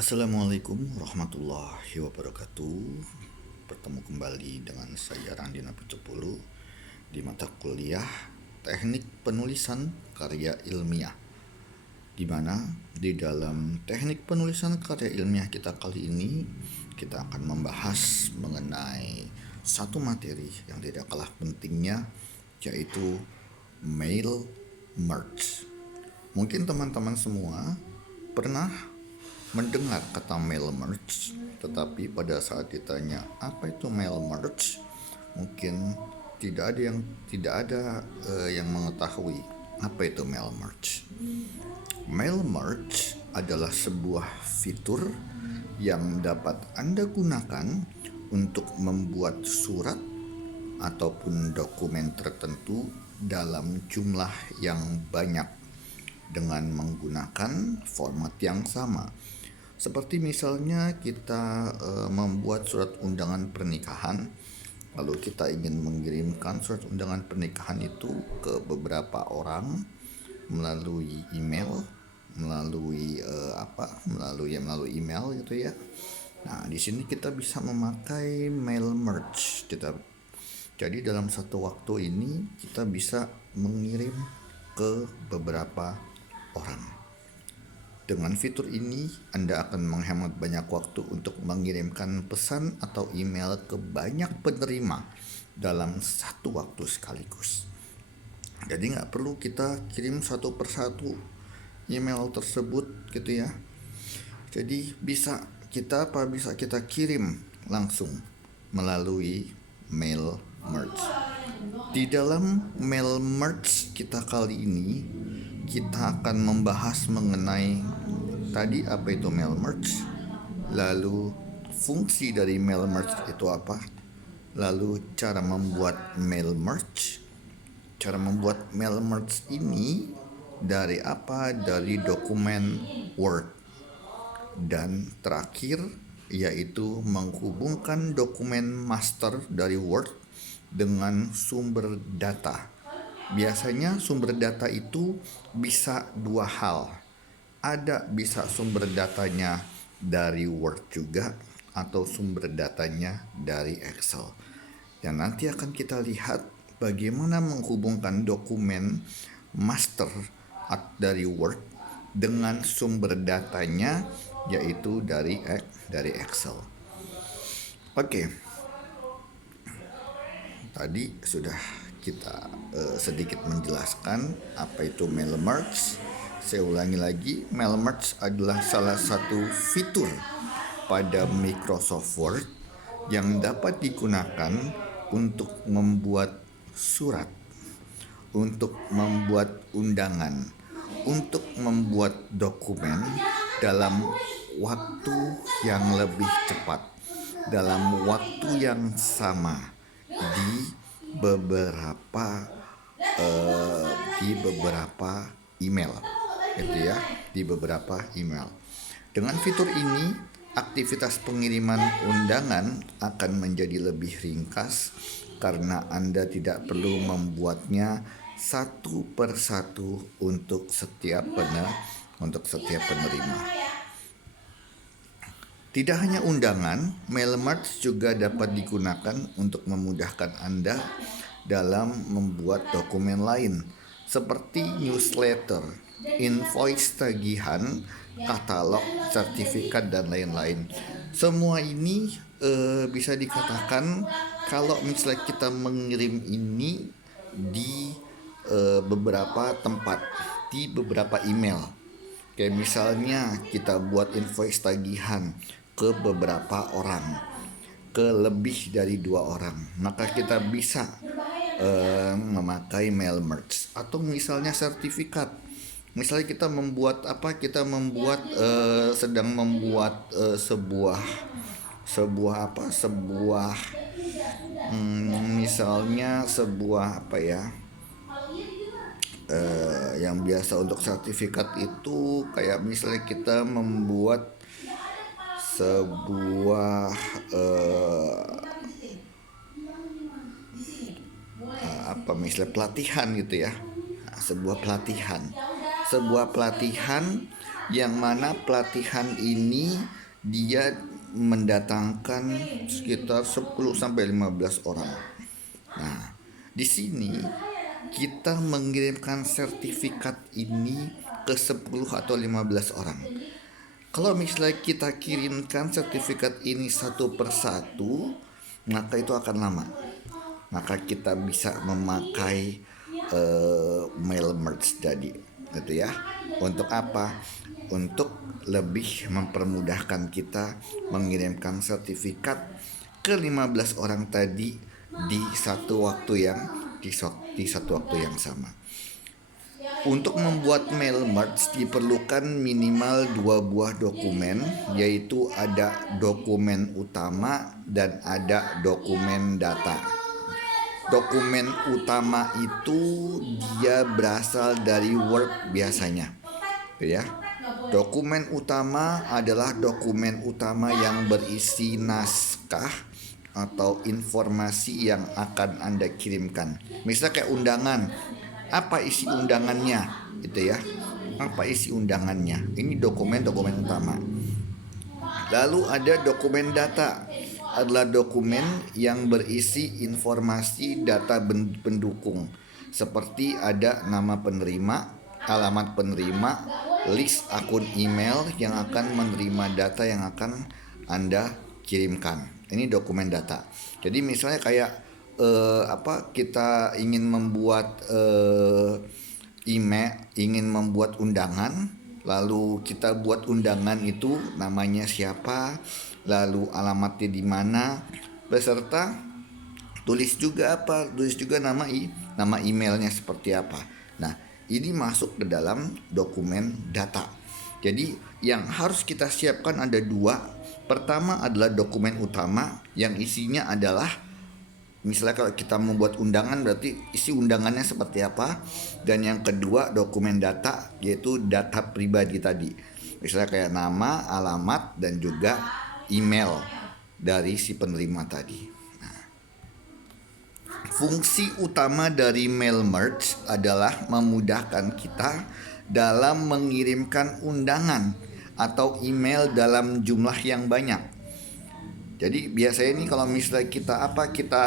Assalamualaikum warahmatullahi wabarakatuh. Bertemu kembali dengan saya Randi Napitupulu di mata kuliah Teknik Penulisan Karya Ilmiah, di mana di dalam teknik penulisan karya ilmiah kita kali ini kita akan membahas mengenai satu materi yang tidak kalah pentingnya, yaitu mail merge. Mungkin teman-teman semua pernah mendengar kata mail merge, tetapi pada saat ditanya apa itu mail merge, mungkin tidak ada yang mengetahui apa itu mail merge. Mail merge adalah sebuah fitur yang dapat Anda gunakan untuk membuat surat ataupun dokumen tertentu dalam jumlah yang banyak dengan menggunakan format yang sama. Seperti misalnya kita membuat surat undangan pernikahan, lalu kita ingin mengirimkan surat undangan pernikahan itu ke beberapa orang melalui email, melalui email gitu ya. Nah, di sini kita bisa memakai mail merge. Jadi dalam satu waktu ini kita bisa mengirim ke beberapa orang. Dengan fitur ini, Anda akan menghemat banyak waktu untuk mengirimkan pesan atau email ke banyak penerima dalam satu waktu sekaligus. Jadi nggak perlu kita kirim satu persatu email tersebut gitu ya. Jadi bisa kita kirim langsung melalui mail merge. Di dalam mail merge kita kali ini, kita akan membahas mengenai tadi apa itu mail merge, lalu fungsi dari mail merge itu apa, lalu cara membuat mail merge. Cara membuat mail merge ini dari apa? Dari dokumen Word. Dan terakhir yaitu menghubungkan dokumen master dari Word dengan sumber data. Biasanya sumber data itu bisa dua hal. Ada bisa sumber datanya dari Word juga atau sumber datanya dari Excel. Dan nanti akan kita lihat bagaimana menghubungkan dokumen master dari Word dengan sumber datanya yaitu dari Excel. Oke. Tadi sudah kita sedikit menjelaskan apa itu mail merge. Saya ulangi lagi, mail merge adalah salah satu fitur pada Microsoft Word yang dapat digunakan untuk membuat surat, untuk membuat undangan, untuk membuat dokumen dalam waktu yang lebih cepat, dalam waktu yang sama di beberapa email gitu ya, di beberapa email. Dengan fitur ini, aktivitas pengiriman undangan akan menjadi lebih ringkas karena Anda tidak perlu membuatnya satu persatu untuk setiap penerima. Tidak hanya undangan, mail merge juga dapat digunakan untuk memudahkan Anda dalam membuat dokumen lain seperti newsletter, invoice tagihan, katalog, sertifikat, dan lain-lain. Semua ini bisa dikatakan kalau misalnya kita mengirim ini di beberapa tempat, di beberapa email. Kayak misalnya kita buat invoice tagihan ke beberapa orang, ke lebih dari 2 orang, maka kita bisa memakai mail merge. Atau misalnya sertifikat, misalnya kita membuat sedang membuat misalnya sebuah yang biasa untuk sertifikat itu kayak misalnya kita membuat sebuah misalnya pelatihan gitu ya. Sebuah pelatihan yang mana pelatihan ini dia mendatangkan sekitar 10 sampai 15 orang. Nah, di sini kita mengirimkan sertifikat ini ke 10 atau 15 orang. Kalau misalnya kita kirimkan sertifikat ini satu persatu, maka itu akan lama. Maka kita bisa memakai mail merge tadi, gitu ya. Untuk apa? Untuk lebih mempermudahkan kita mengirimkan sertifikat ke 15 orang tadi di satu waktu yang sama. Untuk membuat mail merge diperlukan minimal 2 buah dokumen, yaitu ada dokumen utama dan ada dokumen data. Dokumen utama itu dia berasal dari Word biasanya, ya. Dokumen utama adalah dokumen utama yang berisi naskah atau informasi yang akan Anda kirimkan. Misalnya kayak undangan, apa isi undangannya, gitu ya. Apa isi undangannya? Ini dokumen-dokumen utama. Lalu ada dokumen data, adalah dokumen yang berisi informasi data pendukung, seperti ada nama penerima, alamat penerima, list akun email yang akan menerima data yang akan Anda kirimkan. Ini dokumen data. Jadi misalnya kayak kita ingin membuat email, ingin membuat undangan, lalu kita buat undangan itu namanya siapa, lalu alamatnya di mana, beserta tulis juga nama emailnya seperti apa. Nah, ini masuk ke dalam dokumen data. Jadi yang harus kita siapkan ada 2. Pertama adalah dokumen utama yang isinya adalah, misalnya kalau kita membuat undangan berarti isi undangannya seperti apa. Dan yang kedua dokumen data, yaitu data pribadi tadi. Misalnya kayak nama, alamat, dan juga email dari si penerima tadi. Nah, fungsi utama dari mail merge adalah memudahkan kita dalam mengirimkan undangan atau email dalam jumlah yang banyak. Jadi biasanya ini kalau misalnya kita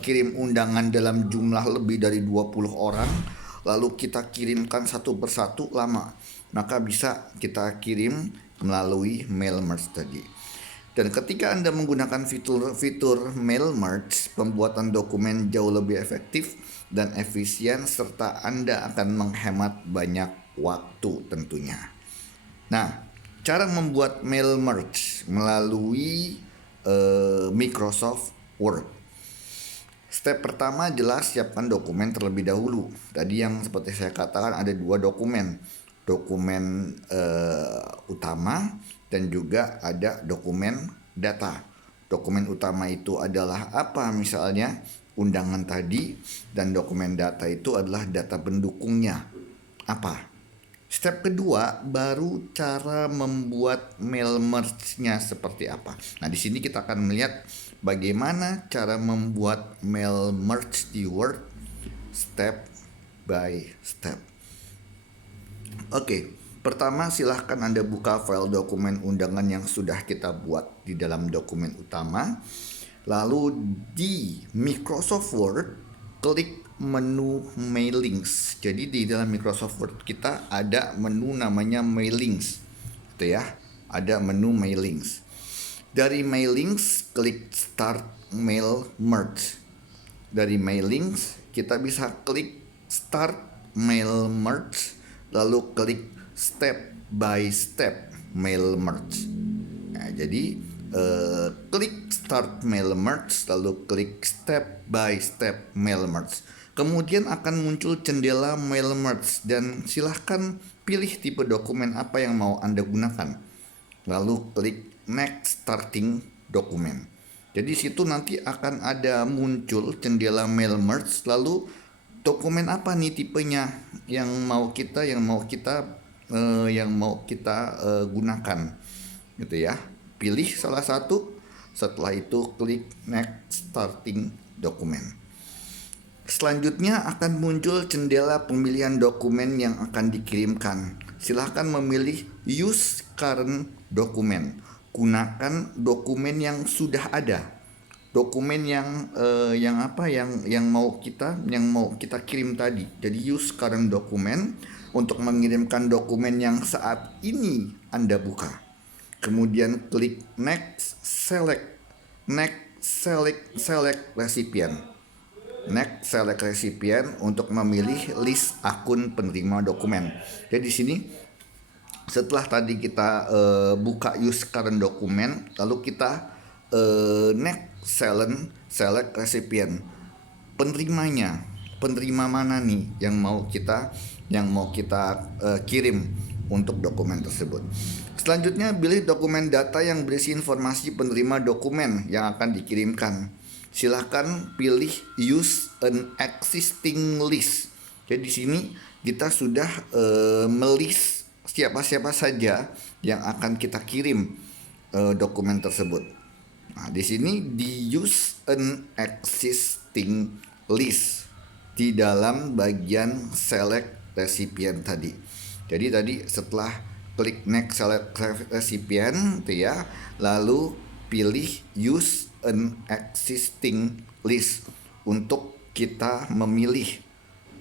kirim undangan dalam jumlah lebih dari 20 orang, lalu kita kirimkan satu persatu lama. Maka bisa kita kirim melalui mail merge tadi. Dan ketika Anda menggunakan fitur mail merge, pembuatan dokumen jauh lebih efektif dan efisien, serta Anda akan menghemat banyak waktu tentunya. Nah, cara membuat mail merge melalui Microsoft Word. Step pertama jelas siapkan dokumen terlebih dahulu. Tadi yang seperti saya katakan ada 2 dokumen. Dokumen utama dan juga ada dokumen data. Dokumen utama itu adalah apa, misalnya undangan tadi, dan dokumen data itu adalah data pendukungnya. Apa? Step kedua baru cara membuat mail merge-nya seperti apa. Nah, di sini kita akan melihat bagaimana cara membuat mail merge di Word step by step. Oke, pertama silahkan Anda buka file dokumen undangan yang sudah kita buat di dalam dokumen utama. Lalu di Microsoft Word klik menu mailings. Jadi di dalam Microsoft Word kita ada menu namanya mailings, gitu ya. Ada menu mailings. Dari mailings klik start mail merge. Dari mailings kita bisa klik start mail merge, lalu klik step by step mail merge. Nah, jadi klik start mail merge, lalu klik step by step mail merge. Kemudian akan muncul jendela mail merge dan silahkan pilih tipe dokumen apa yang mau Anda gunakan. Lalu klik next starting document. Jadi situ nanti akan ada muncul jendela mail merge, lalu dokumen apa nih tipenya yang mau kita gunakan, gitu ya. Pilih salah satu, setelah itu klik next starting document. Selanjutnya akan muncul jendela pemilihan dokumen yang akan dikirimkan. silahkan memilih use current document. Gunakan dokumen yang sudah ada, dokumen yang mau kita kirim tadi. Jadi use current document untuk mengirimkan dokumen yang saat ini Anda buka. Kemudian klik next, select recipient. Next, select recipient untuk memilih list akun penerima dokumen. Jadi di sini setelah tadi kita buka use current document, lalu kita next, select recipient. Penerima mana nih yang mau kita kirim untuk dokumen tersebut. Selanjutnya, pilih dokumen data yang berisi informasi penerima dokumen yang akan dikirimkan. Silahkan pilih use an existing list. Jadi di sini kita sudah melist siapa-siapa saja yang akan kita kirim dokumen tersebut. Nah, di sini di use an existing list di dalam bagian select recipient tadi. Jadi tadi setelah klik next select recipient itu ya, lalu pilih use an existing list untuk kita memilih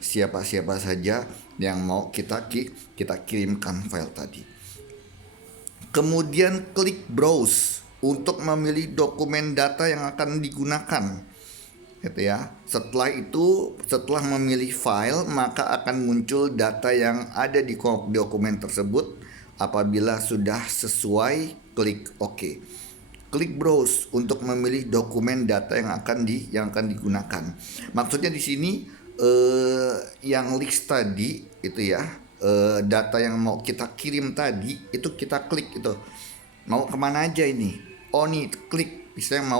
siapa-siapa saja yang mau kita kirimkan file tadi. Kemudian klik browse untuk memilih dokumen data yang akan digunakan. Gitu ya. Setelah itu, setelah memilih file, maka akan muncul data yang ada di dokumen tersebut. Apabila sudah sesuai, klik OK. Klik browse untuk memilih dokumen data yang akan digunakan. Maksudnya di sini yang list tadi itu ya, data yang mau kita kirim tadi itu kita klik itu. Mau kemana aja ini? Oh nih, klik. Misalnya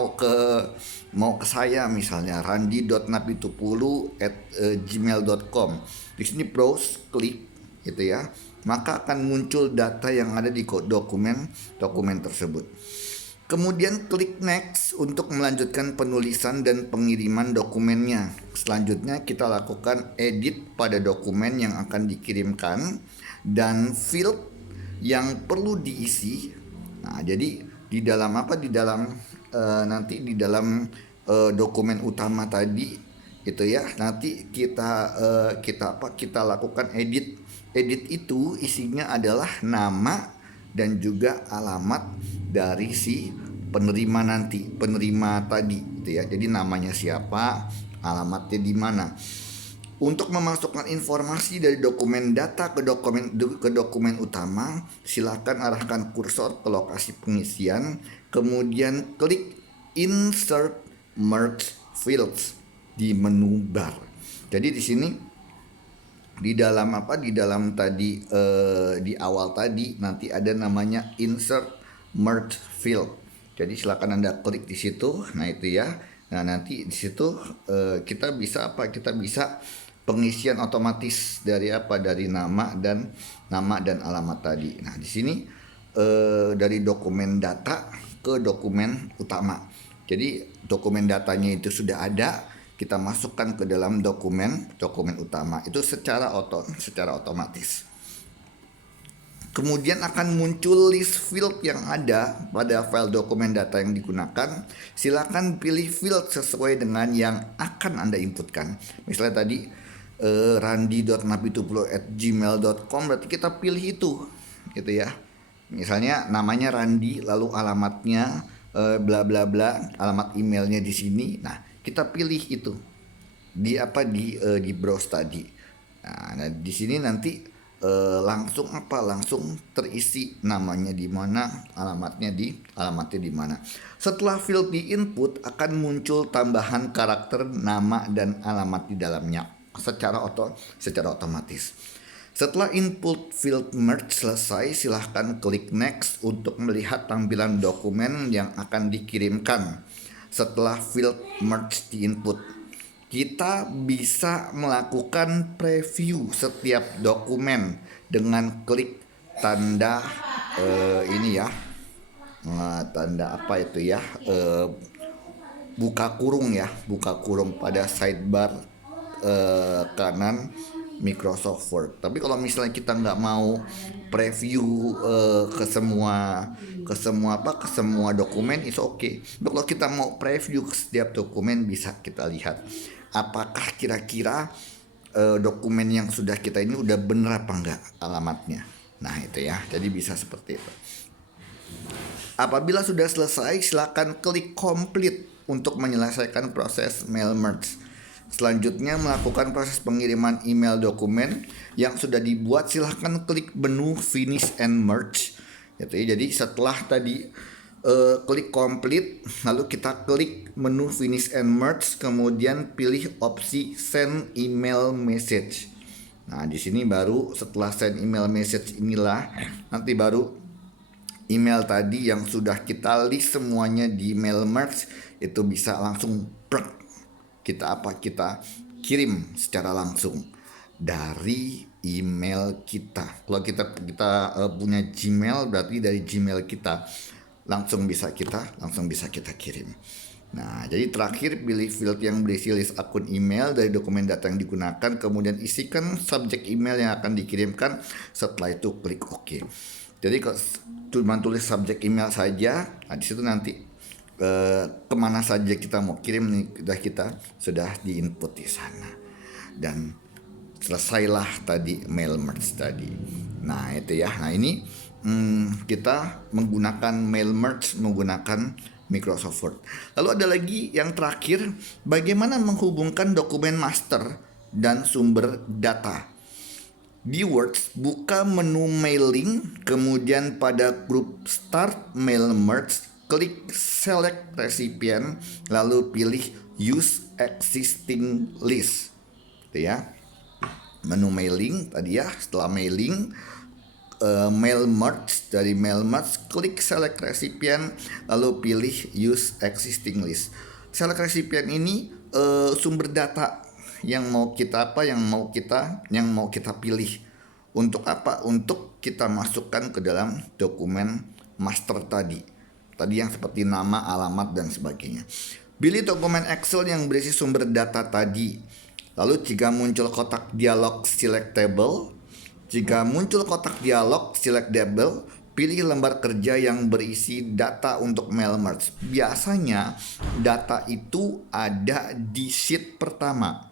mau ke saya misalnya randi.napitupulu@gmail.com. Di sini browse, klik gitu ya. Maka akan muncul data yang ada di dokumen tersebut. Kemudian klik next untuk melanjutkan penulisan dan pengiriman dokumennya. Selanjutnya kita lakukan edit pada dokumen yang akan dikirimkan dan field yang perlu diisi. Nah, jadi di dalam dokumen utama tadi itu ya, nanti kita lakukan edit. Edit itu isinya adalah nama dan juga alamat dari si penerima tadi gitu ya. Jadi namanya siapa, alamatnya di mana. Untuk memasukkan informasi dari dokumen data ke dokumen utama, silakan arahkan kursor ke lokasi pengisian, kemudian klik insert merge fields di menu bar. Jadi di sini di dalam tadi di awal tadi nanti ada namanya insert merge field. Jadi silakan Anda klik di situ. Nah itu ya. Nah nanti di situ kita bisa pengisian otomatis dari nama dan alamat tadi. Nah di sini dari dokumen data ke dokumen utama. Jadi dokumen datanya itu sudah ada, kita masukkan ke dalam dokumen utama itu secara otomatis. Kemudian akan muncul list field yang ada pada file dokumen data yang digunakan. Silakan pilih field sesuai dengan yang akan Anda inputkan. Misalnya tadi randi.napitupulu@gmail.com, berarti kita pilih itu gitu ya. Misalnya namanya Randi, lalu alamatnya bla bla bla, alamat emailnya di sini. Nah, kita pilih itu di browse tadi. Nah, di sini nanti langsung terisi namanya di mana, alamatnya di mana. Setelah field di input akan muncul tambahan karakter nama dan alamat di dalamnya secara otomatis. Setelah input field merge selesai, silahkan klik next untuk melihat tampilan dokumen yang akan dikirimkan. Setelah field merge di input, kita bisa melakukan preview setiap dokumen dengan klik tanda ini ya, tanda apa itu ya, buka kurung pada sidebar kanan Microsoft Word. Tapi kalau misalnya kita nggak mau preview ke semua dokumen, itu oke. Kalau kita mau preview ke setiap dokumen, bisa kita lihat apakah kira-kira dokumen yang sudah kita ini udah bener apa enggak alamatnya. Nah itu ya, jadi bisa seperti itu. Apabila sudah selesai, silakan klik complete untuk menyelesaikan proses mail merge. Selanjutnya melakukan proses pengiriman email dokumen yang sudah dibuat, silahkan klik menu finish and merge. Jadi setelah tadi klik complete, lalu kita klik menu finish and merge, kemudian pilih opsi send email message. Nah di sini baru setelah send email message inilah nanti baru email tadi yang sudah kita list semuanya di mail merge itu bisa langsung kita kirim secara langsung dari email kita. Kalau kita punya Gmail, berarti dari Gmail kita langsung bisa kita kirim. Nah, jadi terakhir pilih field yang berisi list akun email dari dokumen data yang digunakan, kemudian isikan subjek email yang akan dikirimkan. Setelah itu klik OK. Jadi kalau cuma tulis subjek email saja, nah di situ nanti kemana saja kita mau kirim nih, kita sudah diinput di sana dan selesailah tadi mail merge tadi. Nah itu ya. Nah ini kita menggunakan mail merge menggunakan Microsoft Word. Lalu ada lagi yang terakhir, bagaimana menghubungkan dokumen master dan sumber data. Di Word, buka menu mailing, kemudian pada grup start mail merge, klik select recipient, lalu pilih use existing list. Itu ya. Menu mailing tadi ya, setelah mailing mail merge, dari mail merge klik select recipient, lalu pilih use existing list. Select recipient ini sumber data yang mau kita pilih. Untuk apa? Untuk kita masukkan ke dalam dokumen master tadi yang seperti nama, alamat dan sebagainya. Pilih dokumen Excel yang berisi sumber data tadi. Lalu jika muncul kotak dialog selectable, pilih lembar kerja yang berisi data untuk mail merge. Biasanya data itu ada di sheet pertama.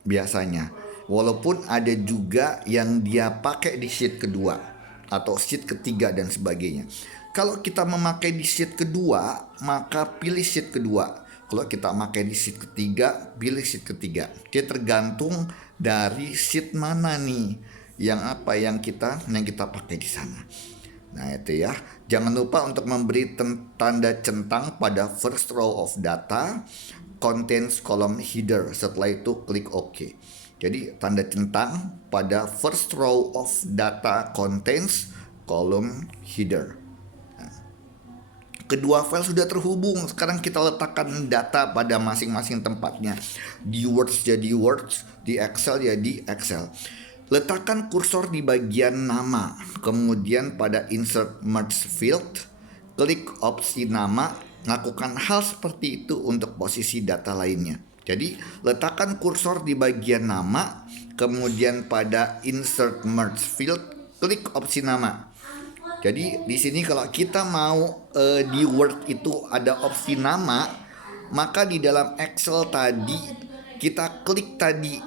Biasanya, walaupun ada juga yang dia pakai di sheet kedua atau sheet ketiga dan sebagainya. Kalau kita memakai di sheet kedua, maka pilih sheet kedua. Kalau kita memakai di sheet ketiga, pilih sheet ketiga. Jadi tergantung dari sheet mana nih yang kita pakai di sana. Nah itu ya. Jangan lupa untuk memberi tanda centang pada first row of data contains column header. Setelah itu klik OK. Jadi tanda centang pada first row of data contains column header. Nah, kedua file sudah terhubung. Sekarang kita letakkan data pada masing-masing tempatnya. Di Words jadi Words, di Excel jadi Excel. Letakkan kursor di bagian nama, kemudian pada insert merge field, klik opsi nama. Lakukan hal seperti itu untuk posisi data lainnya. Jadi letakkan kursor di bagian nama, kemudian pada insert merge field, klik opsi nama. Jadi di sini kalau kita mau di Word itu ada opsi nama, maka di dalam Excel tadi kita klik tadi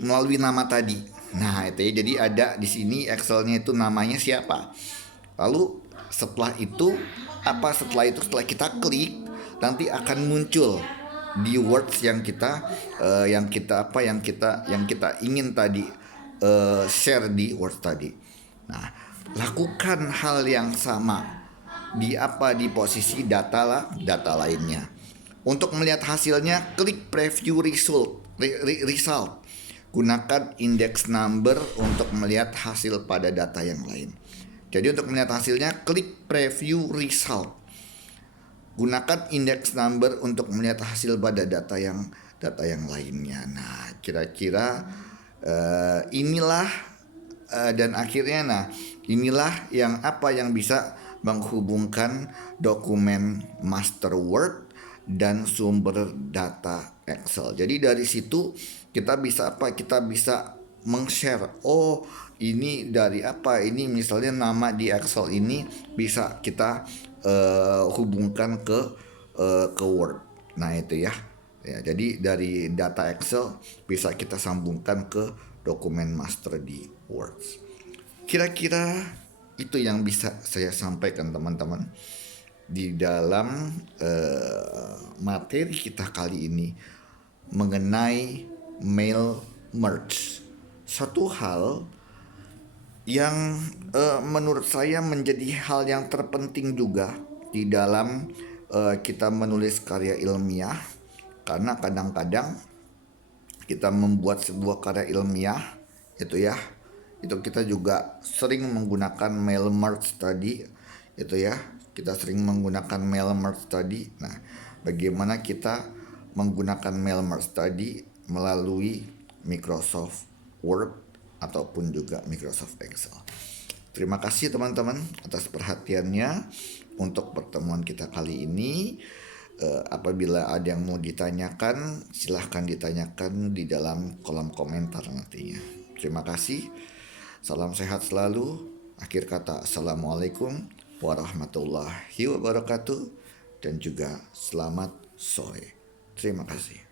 melalui nama tadi. Nah itu ya, jadi ada di sini Excelnya itu namanya siapa. Lalu setelah kita klik, nanti akan muncul di words yang kita ingin tadi share di words tadi. Nah, lakukan hal yang sama di posisi data lainnya. Untuk melihat hasilnya, klik preview result. Gunakan index number untuk melihat hasil pada data yang lain. Jadi untuk melihat hasilnya, klik preview result. Gunakan index number untuk melihat hasil pada data yang lainnya. Nah, kira-kira inilah dan akhirnya inilah yang bisa menghubungkan dokumen master Word dan sumber data Excel. Jadi dari situ kita bisa meng-share, oh ini dari apa, ini misalnya nama di Excel ini bisa kita hubungkan ke Word. Nah itu ya. Ya, jadi dari data Excel bisa kita sambungkan ke dokumen master di Word. Kira-kira itu yang bisa saya sampaikan teman-teman di dalam materi kita kali ini mengenai mail merge. Satu hal yang menurut saya menjadi hal yang terpenting juga di dalam kita menulis karya ilmiah, karena kadang-kadang kita membuat sebuah karya ilmiah itu kita juga sering menggunakan mail merge tadi kita sering menggunakan mail merge tadi. Nah, bagaimana kita menggunakan mail merge tadi melalui Microsoft Word ataupun juga Microsoft Excel. Terima kasih teman-teman atas perhatiannya untuk pertemuan kita kali ini. Apabila ada yang mau ditanyakan, silahkan ditanyakan di dalam kolom komentar nantinya. Terima kasih. Salam sehat selalu. Akhir kata, assalamualaikum warahmatullahi wabarakatuh dan juga selamat sore. Terima kasih.